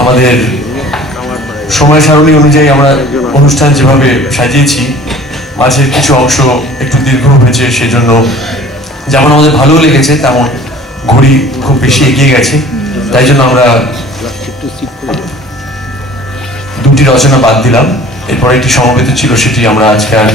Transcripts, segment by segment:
আমাদের সময় সারণী অনুযায়ী আমরা অনুষ্ঠান যেভাবে সাজিয়েছি, মাঝের কিছু অংশ একটু দীর্ঘ হয়েছে, সেজন্য যেমন আমাদের ভালো লেগেছে তেমন ঘড়ি খুব বেশি এগিয়ে গেছে। তাই জন্য আমরা দুটি রচনা বাদ দিলাম। এরপরে একটি সমবেত ছিল, সেটি আমরা আজকে আর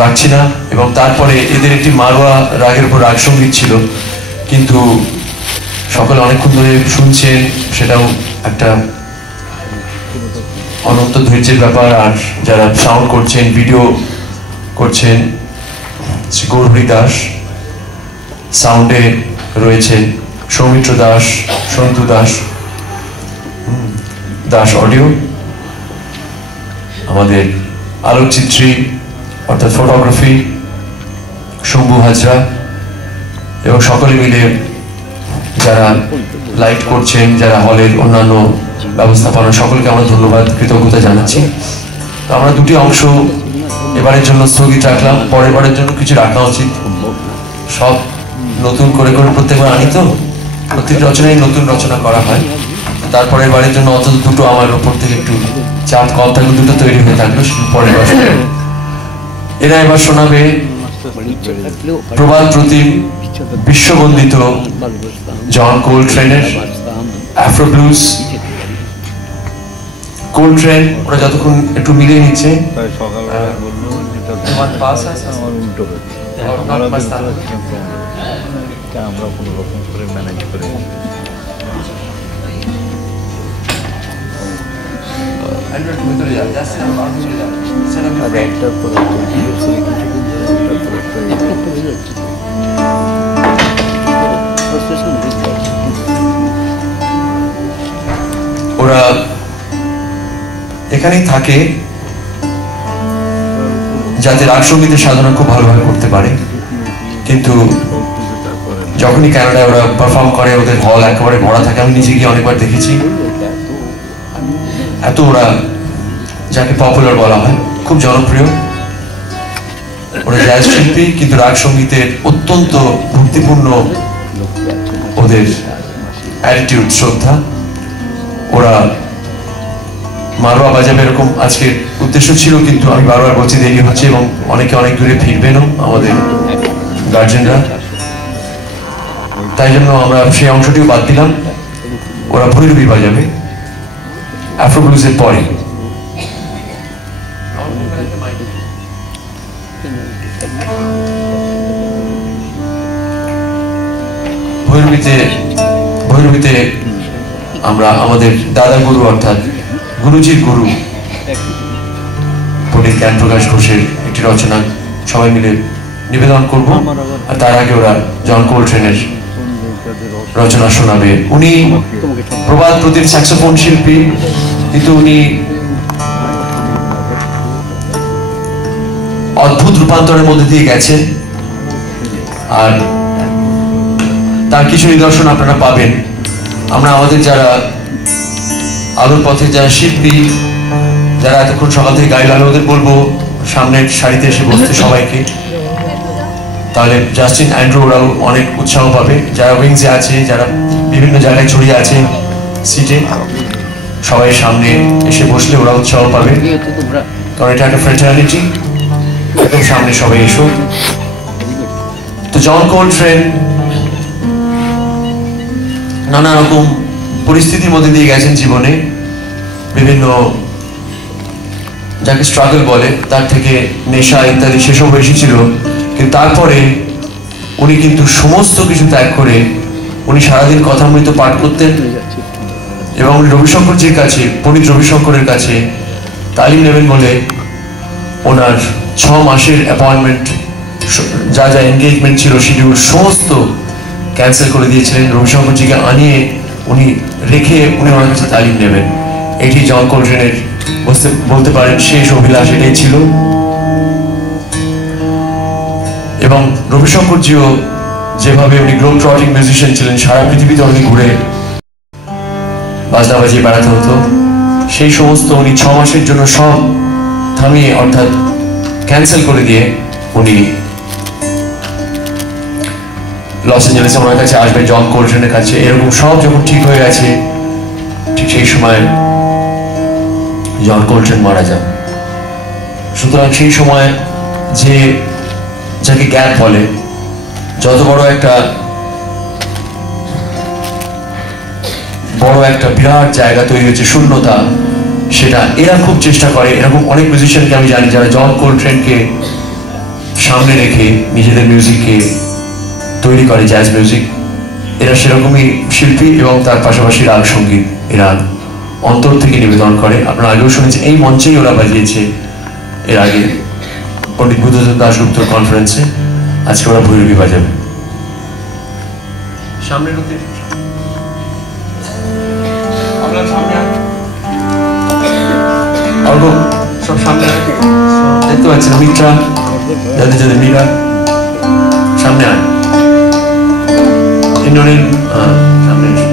রাখছি না। এবং তারপরে এদের একটি মারোয়া রাগের উপর রাগ সঙ্গীত ছিল, কিন্তু সকলে অনেকক্ষণ ধরে শুনছেন, সেটাও একটা অনন্ত ধৈর্যের ব্যাপার। আর যারা সাউন্ড করছেন, ভিডিও করছেন, শ্রী গৌরহরি দাস, সাউন্ডে রয়েছে সৌমিত্র দাস, সন্তু দাস, দাস অডিও, আমাদের আলোকচিত্রী অর্থাৎ ফটোগ্রাফি শম্ভু হাজরা, এবং সকলে মিলে যারা লাইট করছেন, যারা হলের অন্যান্য ব্যবস্থাপনা, সকলকে আমরা ধন্যবাদ, কৃতজ্ঞতা জানাচ্ছি। তো আমরা দুটি অংশ এবারের জন্য স্থগিত রাখলাম, পরের বারের জন্য কিছু রাখা উচিত। সব নতুন করে করে প্রত্যেকবার আনি, তো প্রত্যেক রচনায় নতুন রচনা করা হয়। তারপরের বারের জন্য অন্তত দুটো আমার ওপর থেকে একটু চাপ কম থাকলে দুটো তৈরি হয়ে থাকলো, পরের বার। এরা এবার শোনাবে প্রবাদ প্রতিম বিশ্ববন্দিত জন কোলট্রেনের আফ্রো ব্লুজ। কোলট্রেন ওরা যতক্ষণ একটু মিলিয়ে নিচ্ছে, আমরা কোনো রকম করে ম্যানেজ করে ওরা এখানেই থাকে যাতে রাগ সঙ্গীতের সাধনা খুব ভালোভাবে করতে পারে। কিন্তু যখনই কানাডায় ওরা পারফর্ম করে, ওদের হল একেবারে ভরা থাকে। আমি নিজে গিয়ে অনেকবার দেখেছি। এত ওরা যাকে পপুলার বলা হয়, খুব জনপ্রিয়। ওরা জ্যাজ শিল্পী, কিন্তু রাগ সঙ্গীতের অত্যন্ত ভক্তিপূর্ণ ওদের অ্যাটিটিউড, শ্রদ্ধা। ওরা মারোয়া বাজাবে এরকম আজকের উদ্দেশ্য ছিল, কিন্তু আমি বারবার বলছি দেরি হচ্ছে এবং অনেকে অনেক দূরে ফিরবেনও আমাদের গার্জেনরা। তাই জন্য আমরা সেই অংশটিও বাদ দিলাম। ওরা ভৈরবী বাজাবে আফ্রো ব্লুজের পরে। ভৈরবীতে আমরা আমাদের দাদা গুরু অর্থাৎ গুরুজির গুরু পণ্ডিত জ্ঞান প্রকাশ ঘোষের একটি রচনা সবাই মিলে নিবেদন করব। আর তার আগে ওরা জন কোলট্রেনের রচনা শোনাবে। উনি প্রবাদ প্রতিম স্যাক্সোফোন শিল্পী, কিন্তু উনি অদ্ভুত রূপান্তরের মধ্যে দিয়ে গেছেন। আর তার কিছু নিদর্শন আপনারা পাবেন। আমরা আমাদের যারা আলোর পথে যারা শিল্পী, যারা এতক্ষণ সকাল থেকে গাইল, আমি ওদের বলবো সামনের সারিতে এসে বসতে সবাইকে। তাহলে জাস্টিন, অ্যান্ড্রু ওরাও অনেক উৎসাহ পাবে। যারা উইংসে আছে, যারা বিভিন্ন জায়গায় ছড়িয়ে আছে সিটে, সবাই সামনে এসে বসলে ওরা উৎসাহ পাবে, কারণ এটা একটা ফ্রেটার্নিটি। একদম সামনে সবাই এসো। তো জন কোলট্রেন নানা রকম পরিস্থিতির মধ্যে দিয়ে গেছেন জীবনে, বিভিন্ন যাকে স্ট্রাগল বলে, তার থেকে নেশা ইত্যাদি সেসব এসেছিল। কিন্তু তারপরে উনি কিন্তু সমস্ত কিছু ত্যাগ করে উনি সারাদিন কথামৃত পাঠ করতেন এবং রবিশঙ্করজির কাছে, পণ্ডিত রবিশঙ্করের কাছে তালিম নেবেন বলে ওনার 6 মাসের অ্যাপয়েন্টমেন্ট, যা যা এনগেজমেন্ট ছিল শিডিউল সমস্ত ক্যান্সেল করে দিয়েছিলেন। রবিশঙ্করজিকে আনিয়ে উনি রেখে উনি ওনার কাছে তালিম নেবেন। এটি জন কোলট্রেনের বলতে পারেন শেষ অভিলাষ এটাই ছিল। এবং রবিশঙ্করজিও যেভাবে উনি গ্লোব ট্রটিং মিউজিশিয়ান ছিলেন, সারা পৃথিবীতে উনি ঘুরে বাজনা বাজিয়ে বেড়াতে হতো, সেই সমস্ত উনি 6 মাসের জন্য সব থামিয়ে অর্থাৎ ক্যান্সেল করে দিয়ে উনি লস অ্যাঞ্জেলেসে ওনার কাছে আসবে, জন কোলট্রেনের কাছে, এরকম সব যখন ঠিক হয়ে গেছে, ঠিক সেই সময় জন কোলট্রেন মারা যান। সুতরাং সেই সময় যে যাকে গ্যাপ বলে, যত বড় একটা বিরাট জায়গা তৈরি হয়েছে, শূন্যতা, সেটা এরা খুব চেষ্টা করে। এরকম অনেক মিউজিশিয়ানকে আমি জানি যারা জন কোলট্রেনকে সামনে রেখে নিজেদের মিউজিককে তৈরি করে, জ্যাজ মিউজিক। এরা সেরকমই শিল্পী এবং তার পাশাপাশি রাগ সঙ্গীত এরা অন্তর থেকে নিবেদন করে। আপনারা আগেও শুনেছেন, এই মঞ্চেই ওরা বাজিয়েছে এর আগে পণ্ডিত বুদ্ধদেব দাশগুপ্তর কনফারেন্সে। আজকে ওরা ভৈরবী বাজাবে। সামনে অল্প সব সামনে দেখতে পাচ্ছেন, মিত্রা যাদের যাদের মীরা সামনে আয়, ইন্দ্রনীল সামনে এসো।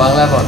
বাংলা বল।